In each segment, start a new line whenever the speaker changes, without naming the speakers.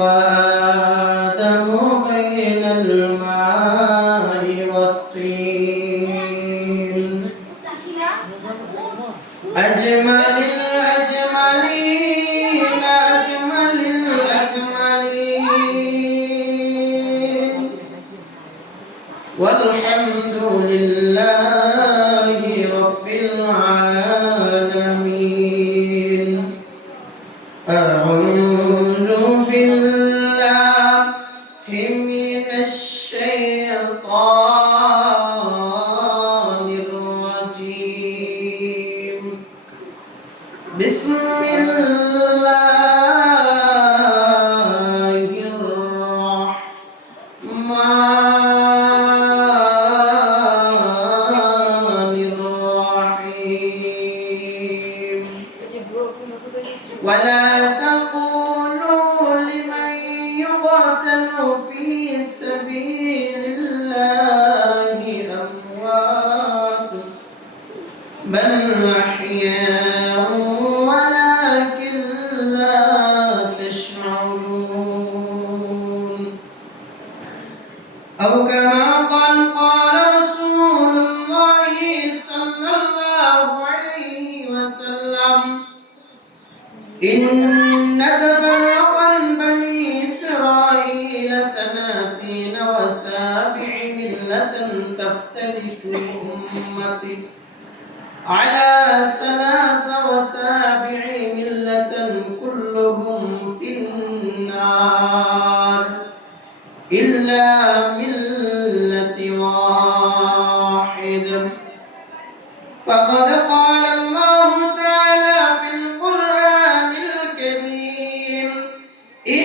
وأنت مبين المعاد বিসমিল্লাহ।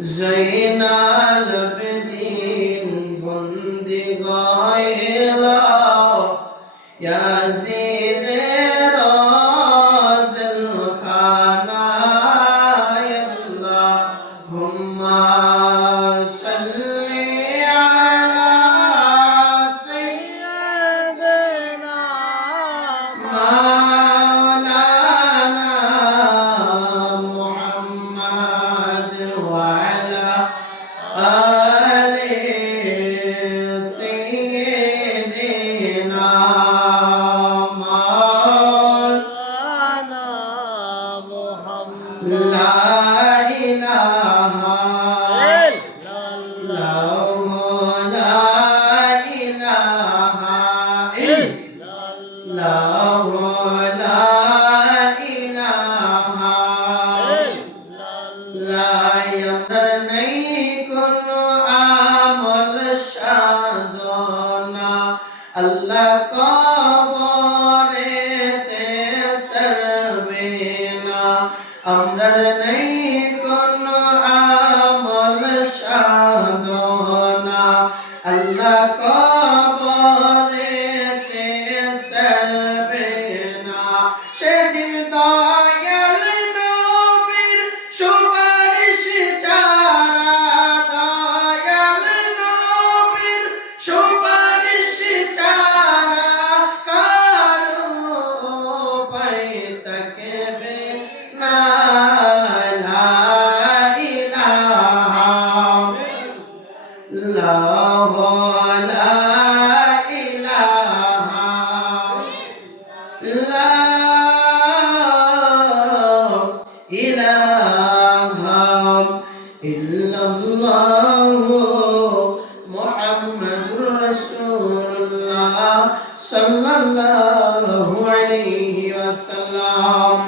Zainal La. বলে ইল্লাল্লাহু মুহাম্মাদুর রাসূলুল্লাহ সাল্লাল্লাহু আলাইহি ওয়াসাল্লাম।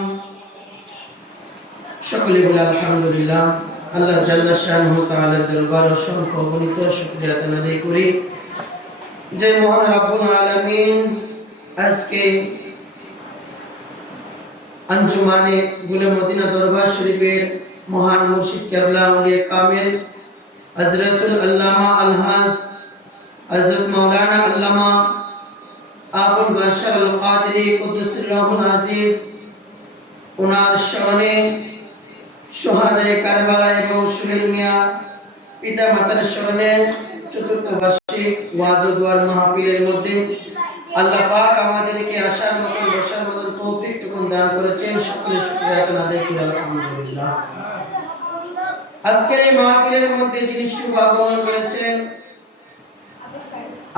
সকলে বলে আলহামদুলিল্লাহ, আল্লাহ জাল্লা শাহ তাআলার দরবার অসংখ্য অগণিত শুকরিয়া আদায় করি। যে মহান রব্বুল আলামিন আজকে আঞ্জুমানে গুলে মদিনা দরবার শরীফের মহান মুর্শিদ কেবলা উলিয়ে কামেল, হযরতুল আল্লামা আলহাজ, হযরত মাওলানা আল্লামা আবুল বাশার আল কাদরি কুদ্দুসুর রহুল আজিজ ওনার স্মরণে সোহাদায় কারবালা এবং সুহেল মিয়া পিতা মাতার স্মরণে চতুর্থ বার্ষিক ওয়াজ ও দোয়ার মাহফিলের মধ্যে আল্লাহ পাক আমাদেরকে আসার মতন বসার মতন তৌফিক টুকুন দান করেছেন। সকলে শুকরিয়া আদায় আলহামদুলিল্লাহ। আজকের এই মাহফিলের মধ্যে যিনি শুভ আগমন করেছেন,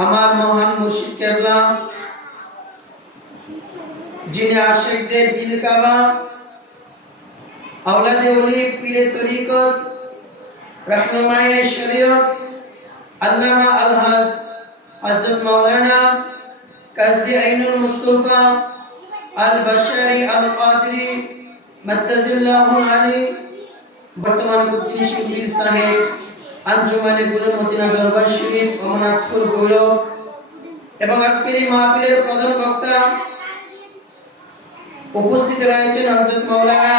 আমার মহান মুর্শিদ কেবলা, যিনি আশেকদের দিল কাবা, আওলাদে ওলি, পীরে তরিকত, রহনুমায়ে শরীয়ত, আল্লামা আলহাজ হযরত মাওলানা কাজী আইনুল মুস্তাফা আল বাশারি আল কাদরি মাদ্দাজিল্লাহু আলী বর্তমান কুদ্দিনী শিবলির সাহেব আঞ্জুমানে গুল মদিনা দরবার শরীফ, অমরনাথপুর গৌরব এবং আজকের এই মাহফিলের প্রধান বক্তা উপস্থিত রয়েছেন হযরত মাওলানা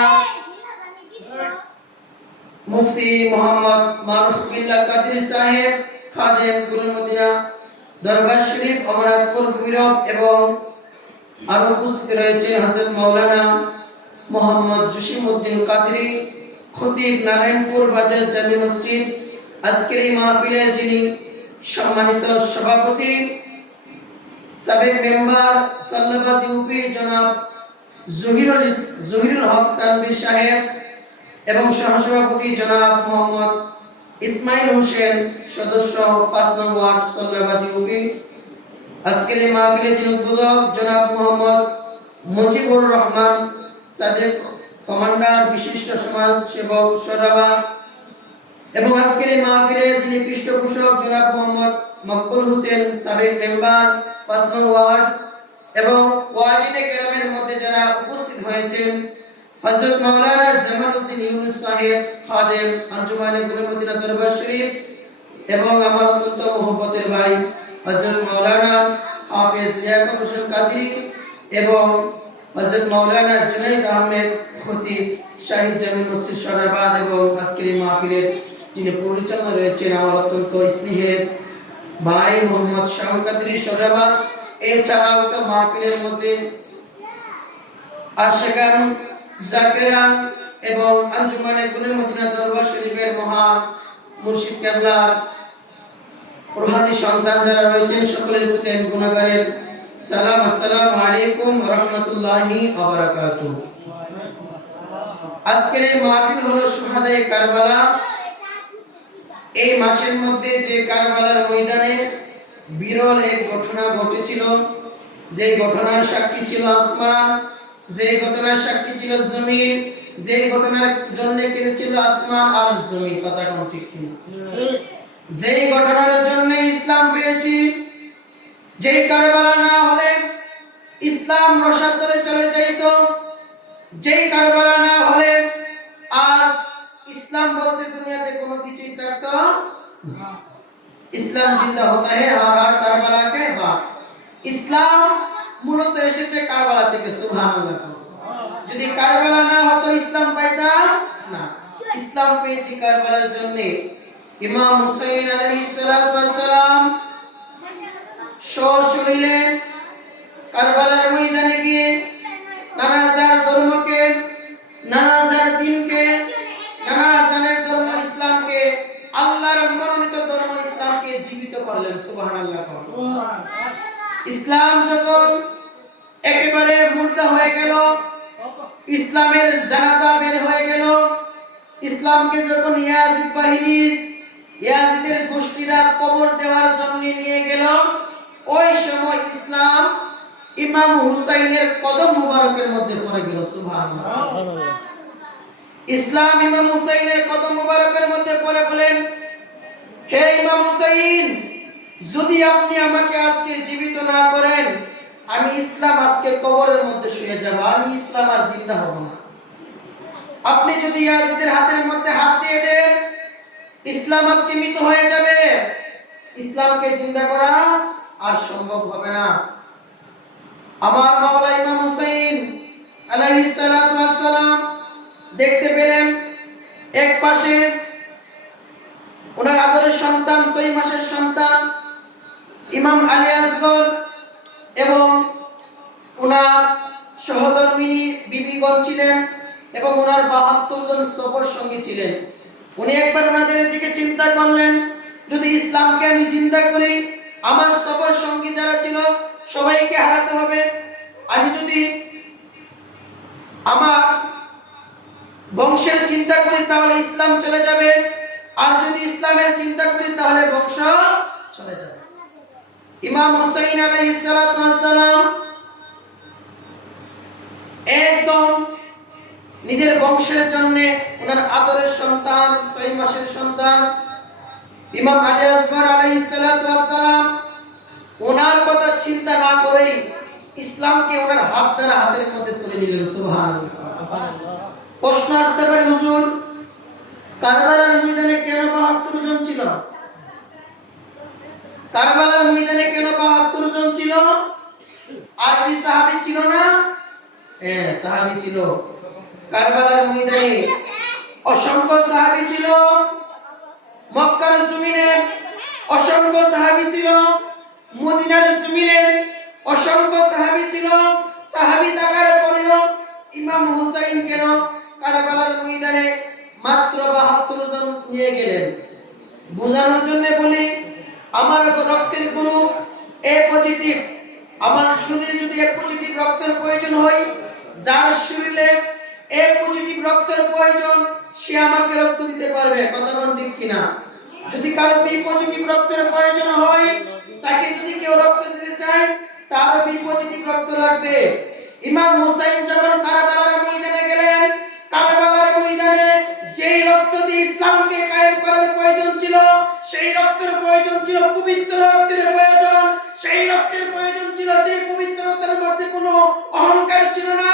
মুফতি মোহাম্মদ মারুফ বিল্লাহ কাদরি সাহেব, খাদেম গুল মদিনা দরবার শরীফ, অমরনাথপুর গৌরব এবং আরও উপস্থিত রয়েছেন হযরত মাওলানা মোহাম্মদ জসিমউদ্দিন কাদরি। খতিব নারায়ণপুর বাজার জামি মসজিদ। আজকের এই মাহফিলের যিনি সম্মানিত সভাপতি, সাবেক মেম্বার সাল্লাবাজ ইউপি জনাব জহিরুল জহিরুল হক তানভীর সাহেব এবং সহসভাপতি জনাব মোহাম্মদ ইসমাইল হোসেন, সদস্য পাঁচ নং ওয়ার্ড সাল্লাবাদ ইউপি। আজকের এই মাহফিলে যিনি উদ্বোধক জনাব মোহাম্মদ মুজিবুর রহমান সাদেক কমান্ডার, বিশিষ্ট সমাজ সেবক সরাবাদ এবং আজকের এই মাহফিলে যিনি পৃষ্ঠপোষক জনাব মোহাম্মদ মকবুল হোসেন সাবেক মেম্বার পাঁচ নং ওয়ার্ড এবং ওয়াজিনে কেরামের মধ্যে যারা উপস্থিত হয়েছেন, হযরত মাওলানা জামালউদ্দিন ইউনুস সাহেব, খাদেম আঞ্জুমানে গুলমদিনা দরবার শরীফ এবং আমার অত্যন্ত মোহব্বতের ভাই হযরত মাওলানা হাফেজ লিয়াকত হোসেন কাদরি এবং হযরত মাওলানা জুনাইদ আহমেদ খতিব শাহিদ জামি মসজিদ সরাবাদ এবং আজকের এই মাহফিলের যিনি পরিচালনা রয়েছেন আমার অত্যন্ত স্নেহের ভাই মোহাম্মদ শাহ কাদরি সরাবাদ এছাড়াও তো মাহফিলের মধ্যে আশেকান জাকেরান এবং আঞ্জুমানে গুলের মদিনা দরবার শরীফের মহা মুর্শিদ কেবলার রুহানি সন্তান যারা রয়েছেন, সকলের প্রতি গুণাগারের সালাম, আসসালামু আলাইকুম রহমতুল্লাহি আবরাকাতু আজকের এই মাহফিল হলো সুহাদায়ে কারবালা। এই মাসের মধ্যে যে কারবালার ময়দানে বিরল এক ঘটনা ঘটেছিল যে ঘটনার সাক্ষী ছিল আসমান যে ঘটনার সাক্ষী ছিল জমিন যে ঘটনার জন্য কেঁদেছিল আসমান আর জমিন কথা কোন? ঠিক যে ঘটনার জন্য ইসলাম পেয়েছি যে কারবালা না হলে ইসলাম রসাতলে চলে যাইত, যেই কারবালা না হলে আজ ইসলাম বলতে দুনিয়াতে কোনো কিছুই থাকতো। ইসলাম জিন্দা হতা হে আর কারবালা কে বাদ ইসলাম মূলত এসেছে কারবালা থেকে, সুবহানাল্লাহ। যদি কারবালা না হতো ইসলাম পাইতাম না। ইসলাম পেয়েছি কারবালার জন্য। ইমাম হুসাইন আলাইহিস সালাতু সালাম কারবালার ময়দানে গিয়ে নানা হাজার ধর্মকে, নানা হাজার দিনকে, নানা হাজারের ধর্ম ইসলামকে, আল্লাহর মনোনীত ধর্ম ইসলামকে জীবিত করলেন, সুবহানাল্লাহ ইসলাম যখন একেবারে মুর্দা হয়ে গেল, ইসলামের জানাজা বের হয়ে গেল, ইসলামকে যখন ইয়াজিদ বাহিনীর, ইয়াজিদের গোষ্ঠীরা কবর দেওয়ার জন্য নিয়ে গেল ওই সময় ইসলাম ইমাম হুসাইনের কদম মুবারকের মধ্যে পড়ে গেল ইসলাম ইমাম হুসাইনের কদম মুবারকের মধ্যে পড়ে বলেন, হে ইমাম হুসাইন, যদি আপনি আমাকে আজকে জীবিত না করেন, আমি ইসলাম আজকে কবরের মধ্যে শুয়ে যাব, আমি ইসলাম আর জিন্দা হব না। আপনি যদি ইয়াজিদের হাতের মধ্যে হাত দিয়ে দেন, ইসলাম আজকে মৃত হয়ে যাবে। ইসলামকে জিন্দা করা আর সম্ভব হবে না। আমার মাওলা ইমাম হুসাইন আলাইহিস সালাম দেখতে পেলেন এক পাশে ওনার আদরের সন্তান, ছয় মাসের সন্তান, ইমাম আলী আসগর এবং ওনার সহধর্মিনী বিবিগণ ছিলেন এবং ওনার বাহাত্তর জন সফর সঙ্গী ছিলেন। উনি একবার ওনাদের দিকে চিন্তা করলেন, যদি ইসলামকে আমি চিন্তা করি আমার সফর সঙ্গী যারা ছিল, সবাইকে হারাতে হবে। আমি যদি আমার বংশের চিন্তা করি, তাহলে ইসলাম চলে যাবে। আর যদি ইসলামের চিন্তা করি, তাহলে বংশ চলে যাবে। ইমাম হুসাইন আলাইহিস সালাতু সালাম একদম নিজের বংশের জন্য, ওনার আদরের সন্তান, ছয় মাসের সন্তান ইমাম আলী আসগর আলাইহিস সালাতু ওয়াস সালাম ওনার কথা চিন্তা না করেই ইসলামকে ওনার হাত দ্বারা হাতের মধ্যে তুলে নিলেন, সুবহানাল্লাহ। প্রশ্ন আসতে পারে, হুজুর, কারবালার ময়দানে কেন বাহাত্তর জন ছিল? কারবালার ময়দানে কেন বাহাত্তর জন ছিল? আর কি সাহাবী ছিল না? হ্যাঁ সাহাবী ছিল। কারবালার ময়দানে অসংখ্য সাহাবী ছিল। মক্কার জমিনে অসংখ্য সাহাবি ছিল, মদিনার জমিনে অসংখ্য সাহাবি ছিল। সাহাবী থাকার পরেও ইমাম হুসাইন কেন কারবালার ময়দানে মাত্র বাহাত্তর জন নিয়ে গেলেন? বোঝানোর জন্য বলি, আমার রক্তের গ্রুপ এ পজিটিভ আমার শরীরে যদি এ পজিটিভ রক্তের প্রয়োজন হয়, যার শরীরে এ পজিটিভ রক্তের প্রয়োজন, সে আমাকে রক্ত দিতে পারবে, কথা ঠিক কিনা? যদি কারও বি পজিটিভ রক্তের প্রয়োজন হয়, তাকে যদি কেউ রক্ত দিতে চায়, তারও বি পজিটিভ রক্ত লাগবে। ইমাম হুসাইন যখন কারবালার ময়দানে গেলেন, কারবালার ময়দানে যেই রক্ত দিয়ে ইসলামকে কায়েম করার প্রয়োজন ছিল, সেই রক্তের প্রয়োজন ছিল পবিত্র রক্তের প্রয়োজন। সেই রক্তের প্রয়োজন ছিল যে পবিত্রতার মধ্যে কোনো অহংকার ছিল না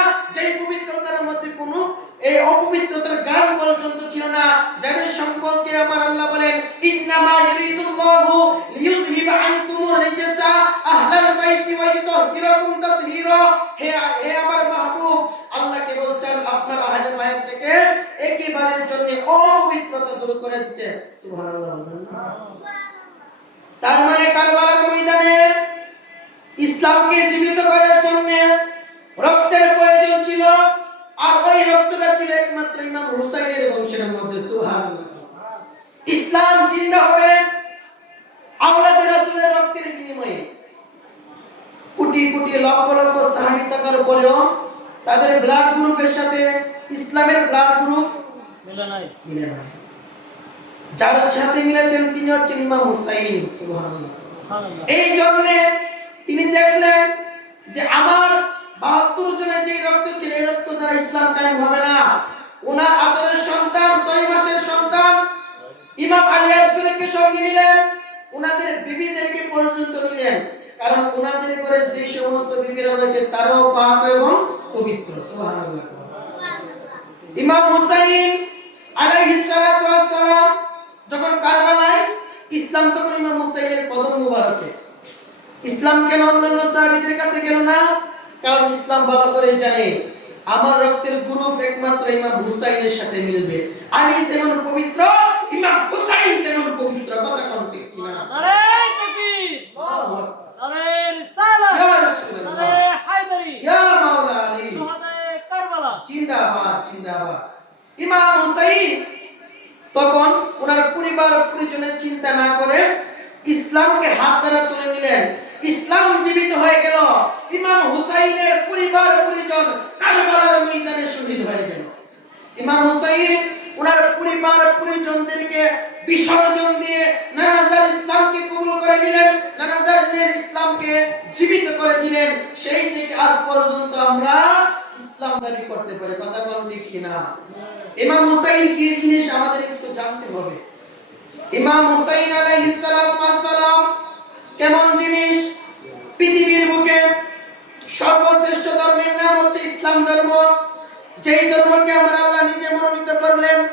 তার মানে কারবালার ময়দানে ইসলামকে জীবিত করার জন্য রক্তের প্রয়োজন ছিল আর ওই রক্তটা ছিল একমাত্র ইমাম হুসাইনের বংশের মধ্যে সুবহানাল্লাহ। ইসলাম জিন্দা হবে আওলাদে রাসূলের রক্তের বিনিময়ে। কোটি কোটি লক্ষ লক্ষ সাহাবী থাকার পরেও তাদের ব্লাড গ্রুপের সাথে ইসলামের ব্লাড গ্রুপ
মিলে নাই।
মিলে না যার সাথে মিলেছেন তিনি হচ্ছেন ইমাম হুসাইন এই জন্য তিনি দেখলেন যে আমার বাহাত্তর জনের যে রক্ত ছিল এই রক্ত দ্বারা ইসলাম কায়েম হবে না। ওনার আদরের সন্তান ছয় মাসের সন্তান ইমাম আলী আসগরকে সঙ্গে নিলেন ওনাদের বিবিদেরকে পর্যন্ত নিলেন। কারণ ওনাদের ঘরে যে সমস্ত বিবিরা রয়েছে তারাও পাক এবং পবিত্র সুবহানাল্লাহ। ইমাম হুসাইন আলাইহিস সালাতু ওয়াস সালাম যখন কারবালায় ইসলাম তখন ইমাম হুসাইনের কদম মুবারকে। ইসলাম কেন অন্যান্য সাহাবীদের কাছে গেল না? কারণ ইসলাম ভালো করে জানে আমার রক্তের গ্রুপ একমাত্র ইমাম হুসাইনের সাথে মিলবে। আমি যেমন পবিত্র ইমাম হুসাইন তেমন পবিত্র। কথা কোন ঠিক কিনা?
নারে তাকবীর!
আল্লাহু আকবার।
নারে রিসালাত!
ইয়া রাসূলুল্লাহ।
নারে হায়দারি!
ইয়া মাওলা আলী।
কারবালা!
জিন্দাবাদ জিন্দাবাদ। ইমাম হুসাইন তখন ওনার পরিবার পরিজনের চিন্তা না করে ইসলামকে হাত দ্বারা তুলে নিলেন। ইসলাম জীবিত হয়ে গেল। ইমাম হুসাইনের পরিবার পরিজন কারবালার ময়দানে শহীদ হয়ে গেল। ইমাম হুসাইন ওনার পরিবার, পরিজনদেরকে বিসর্জন দিয়ে নানাজার ইসলামকে কবুল করে নিলেন নানাজারের ইসলামকে জীবিত করে দিলেন সেই থেকে আজ পর্যন্ত আমরা ইসলাম দাবি করতে পারি, কথা বল দেখি না ইমাম হুসাইন কি জিনিস আমাদের একটু জানতে হবে। ইমাম হুসাইন আলাইহিস সালাতু সালাম কেমন জিনিস? পৃথিবীর বুকে সর্বশ্রেষ্ঠ ধর্মের নাম হচ্ছে ইসলাম ধর্ম। যেই ধর্মকে আমার আল্লাহ নিজে মনোনীত করলেন,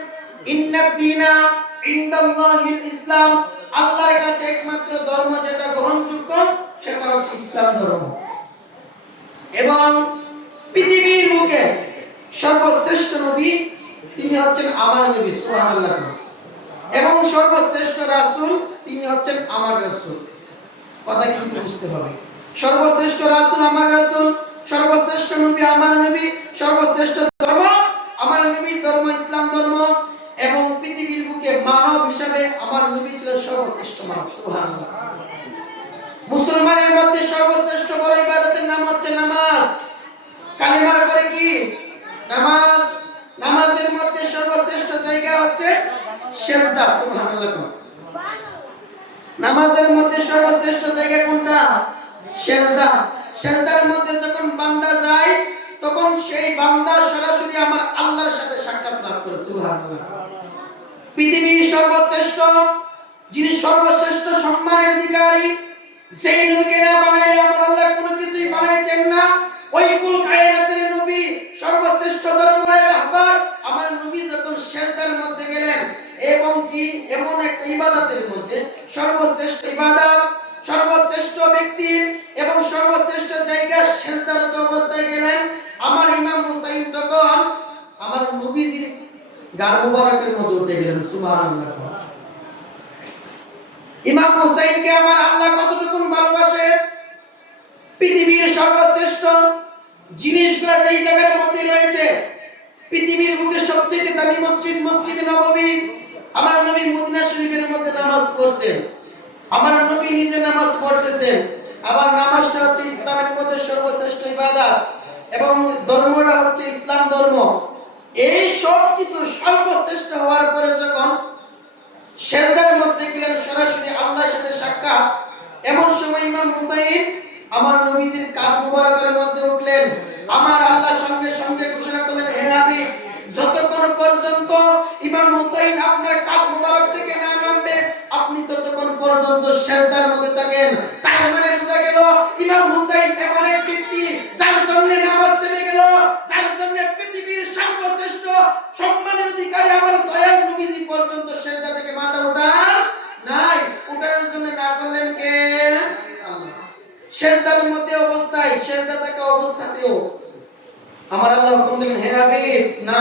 ইন্নাদ্দিনা ইনদাল্লাহিল ইসলাম, আল্লাহর কাছে একমাত্র ধর্ম যেটা গ্রহণযোগ্য, সেটা হচ্ছে ইসলাম ধর্ম। এবং পৃথিবীর মুখে সর্বশ্রেষ্ঠ নবী, তিনি হচ্ছেন আমার নবী, সুবহানাল্লাহ। এবং সর্বশ্রেষ্ঠ রাসূল, তিনি হচ্ছেন আমার রাসূল। কথা কিন্তু বুঝতে হবে। সর্বশ্রেষ্ঠ রাসূল, আমার রাসূল সর্বশ্রেষ্ঠ নবী আমার নবী, সর্বশ্রেষ্ঠ ধর্ম আমার নবীর ধর্ম, ইসলাম ধর্ম এবং পৃথিবীর বুকে মানব হিসাবে আমার নবী ছিল সর্বশ্রেষ্ঠ মানব, সুবহানাল্লাহ। মুসলমানের মধ্যে সর্বশ্রেষ্ঠ বড় ইবাদতের নাম হচ্ছে নামাজ। কালিমার পরে কি? নামাজ। নামাজের মধ্যে সর্বশ্রেষ্ঠ জায়গা হচ্ছে সেজদা, সুবহানাল্লাহ। নামাজের মধ্যে সর্বশ্রেষ্ঠ জায়গা কোনটা? সেজদা। সেজদার মধ্যে যখন বান্দা যায়, তখন সেই বান্দা সরাসরি আমার আল্লাহর সাথে সাক্ষাৎ লাভ করে পৃথিবীর সর্বশ্রেষ্ঠ, যিনি সর্বশ্রেষ্ঠ সম্মানের অধিকারী, সেই নবীকে না বানাইলে আমার আল্লাহ কোনো কিছুই বানাইতেন না। ওই কুল কায়নাতের নবী সর্বশ্রেষ্ঠ ধর্মের রাহবার আমার নবী যখন সেজদার মধ্যে গেলেন, এবং কি এমন একটা ইবাদতের মধ্যে, সর্বশ্রেষ্ঠ ইবাদত, সর্বশ্রেষ্ঠ ব্যক্তি, এবং সর্বশ্রেষ্ঠ সেজদারত অবস্থায় গেলেন। আমার ইমাম হুসাইন তখন আমার নবীজির গার মুবারকের মধ্যে উঠে গেলেন, সুবহানাল্লাহ। ইমাম হুসাইনকে আমার আল্লাহ কতটুকু ভালোবাসে? পৃথিবীর সর্বশ্রেষ্ঠ জিনিসগুলো যেই জায়গার মধ্যে রয়েছে, পৃথিবীর বুকে সবচেয়ে দামি মসজিদ মসজিদ নববী। আমার নবী মদিনা শরীফের মধ্যে নামাজ পড়ছেন। আমার নবী নিজে নামাজ পড়তেছেন। আবার নামাজটা হচ্ছে ইসলামের মধ্যে ইবাদত এবং ধর্মটা হচ্ছে ইসলাম ধর্ম। এই সব কিছু সর্বশ্রেষ্ঠ হওয়ার পরে যখন সেজদার মধ্যে গেলেন, সরাসরি আল্লাহর সাথে সাক্ষাৎ। এমন সময় ইমাম হুসাইন আমার নবীজির কাঁধ মুবারকের মধ্যে উঠলেন। আমার আল্লাহর সঙ্গে সঙ্গে ঘোষণা করলেন, হে হাবিব, যতক্ষণ পর্যন্ত ইমাম হুসাইন আপনার কাঁধ মুবারক থেকে না নামবে, আপনি ততক্ষণ পর্যন্ত সেজদার মধ্যে থাকেন। তার মানে বোঝা গেল, ইমাম হুসাইন এমন এক ব্যক্তি যার জন্য সম্মানের অধিকারী আমার দয়াল নবীজি পর্যন্ত সেজদা থেকে মাথা ওঠার নাই, উঠানোর জন্য না করলেন কে? সেজদার মধ্যে অবস্থায় সেজদা থাকা অবস্থাতেও আমার আল্লাহ হুকুম দিলেন, হে হাবিব, না।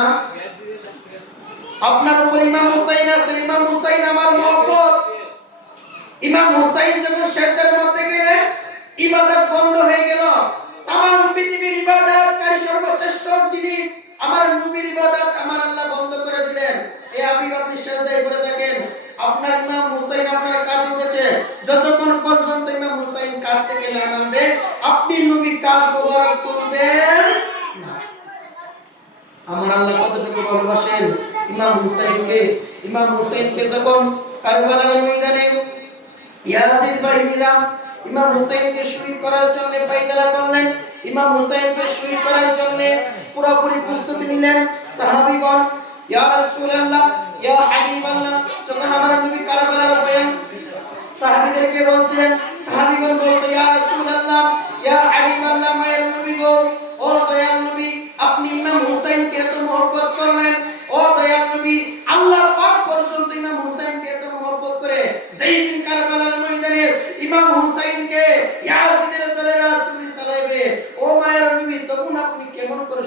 আপনার উপর ইমাম হুসাইন আছে, ইমাম হুসাইন আমার মহব্বত। ইমাম হুসাইন যখন সেজদার মধ্যে গেলেন ইবাদত বন্ধ হয়ে গেল। তাম পৃথিবীর ইবাদতকারী সর্বশ্রেষ্ঠ যিনি আমার নবীর ইবাদত আমার আল্লাহ বন্ধ করে দিলেন। এই হাবিব, আপনি সেজদায় করে থাকেন। আপনার ইমাম হুসাইন আপনার কাঁধ উঠেছে। যতক্ষণ পর্যন্ত ইমাম হুসাইন কাঁধ থেকে না নামবে, আপনি নবী কাঁধ মোবারক তুলবেন আমার আল্লাহ কতটুকু ভালোবাসেন? ইমাম হুসাইনকে। ইমাম হুসাইনকে যখন কারবালার ময়দানে ইয়াজিদ বাহিনীরা ইমাম হুসাইনকে শহীদ করার জন্য পায়তারা করলেন, ইমাম হুসাইনকে শহীদ করার জন্য পুরোপুরি প্রস্তুতি নিলেন সাহাবীগণ। ইয়া রাসূলুল্লাহ, ইয়া হাবিবাল্লাহ, যখন আমার নবী কারবালার বয়ান সাহাবীদেরকে বলছেন, সাহাবীগণ বলতে ইয়া রাসূলুল্লাহ, ইয়া হাবিবাল্লাহ, মায়ের নবী গো, ও দয়াল নবী, আপনি ইমাম হুসাইনকে এত মহব্বত করলেন? ও দয়াল নবী, আল্লাহ পাক পর্যন্ত ইমাম হুসাইনকে এত মহব্বত করে যেই দিন কারবালার ময়দানে ইমাম হুসাইনকে ইয়াজিদের দরে রাসূল সালাইবে ও মায়ের নবী, তখন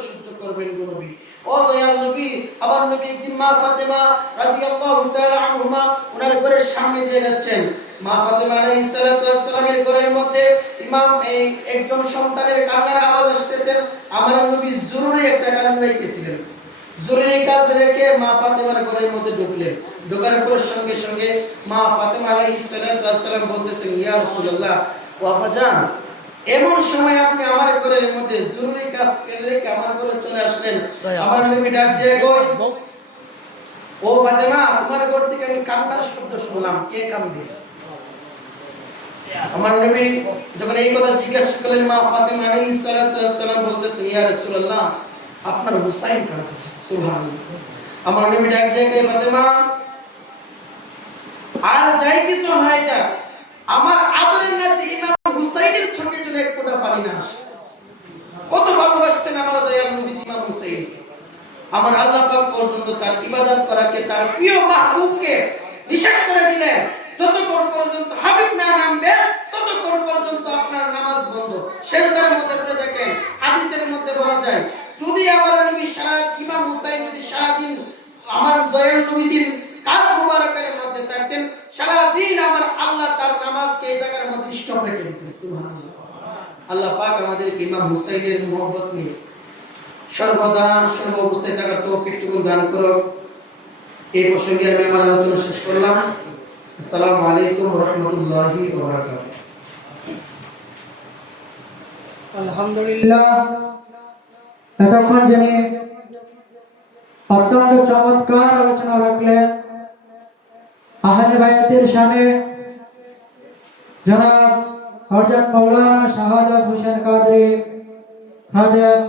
সহ্য করবেন নবী। ও দয়াল নবী আবার নবী একদিন মা ফাতেমা রাদিয়াল্লাহু তাআলা আনহুমা ওনার ঘরের সামনে দিয়ে যাচ্ছেন। মা ফাতেমা আলাইহিস সালাতু ওয়াস সালামের ঘরের মধ্যে ইমাম এই একজন সন্তানের কান্নার আওয়াজ আসতেছে। আমার নবী জরুরি একটা কাজে যাইতেছিলেন জরুরি কাজ রেখে মা ফাতেমার ঘরের মধ্যে ঢুকলেন। ঢোকার পর সঙ্গে সঙ্গে মা ফাতেমা আলাইহিস সালাতু ওয়াস সালাম বলতেছেন, ইয়া রাসূলুল্লাহ এমন সময় আপনি আমার ঘরের মধ্যে জরুরি কাজ করে রেখে আমার ঘরে চলে আসলেন। আমার নবী ডাক দিয়ে কই? ও ফাতেমা তোমার ঘর থেকে আমি কান্নার শব্দ শুনলাম। কে কান্দে? আমার নবী যখন এই কথা জিজ্ঞাসা করলেন মা ফাতেমা আলাইহিস সালাতু ওয়াস সালাম বলতেছেন ইয়া রাসূলুল্লাহ আপনার হুসাইন কাঁদতেছে। সুবহানাল্লাহ। আমার নবী ডাক দিয়ে কই ফাতেমা আর যাই কিছু হয় যাক আমার আদরের নাতি ইমাম হুসাইনের চোখের জন্য এক ফোঁটা পানি না আসে। কত ভালোবাসতেন আমার দয়াল নবী ইমাম হুসাইনকে আমার আল্লাহ পাক পর্যন্ত তার ইবাদত করাকে তার প্রিয় মাহবুবকে নিষেধ করে দিলেন, যতক্ষণ পর্যন্ত হাবিব না নামবে, ততক্ষণ পর্যন্ত আপনার নামাজ বন্ধ। সেজদার মধ্যে পড়ে দেখেন, হাদিসের মধ্যে বলা যায়, যদি আমার নবী সারা ইমাম হুসাইন যদি সারাদিন আমার দয়াল নবীজির কাল মুবারকের মধ্যে থাকতেন সারা দিন আমার আল্লাহ তার নামাজকে এই জায়গার মধ্যে স্টপ রেখে দিতেন সুবহানাল্লাহ আল্লাহ পাক আমাদেরকে ইমাম হুসাইনের মোহব্বত নিয়ে সর্বদা সর্ব অবস্থায় থাকার তৌফিকটুকু দান করো এই প্রসঙ্গে আমি আমার আলোচনা শেষ করলাম। আসসালামু আলাইকুম রহমতুল্লাহি
আলহামদুলিল্লাহ। এতক্ষণ যিনি অত্যন্ত চমৎকার আলোচনা রাখলেন, আহলে বায়াতের শানে জনাব হরজাত মৌলানা শাহাদাত হোসেন কাদরি খাদেম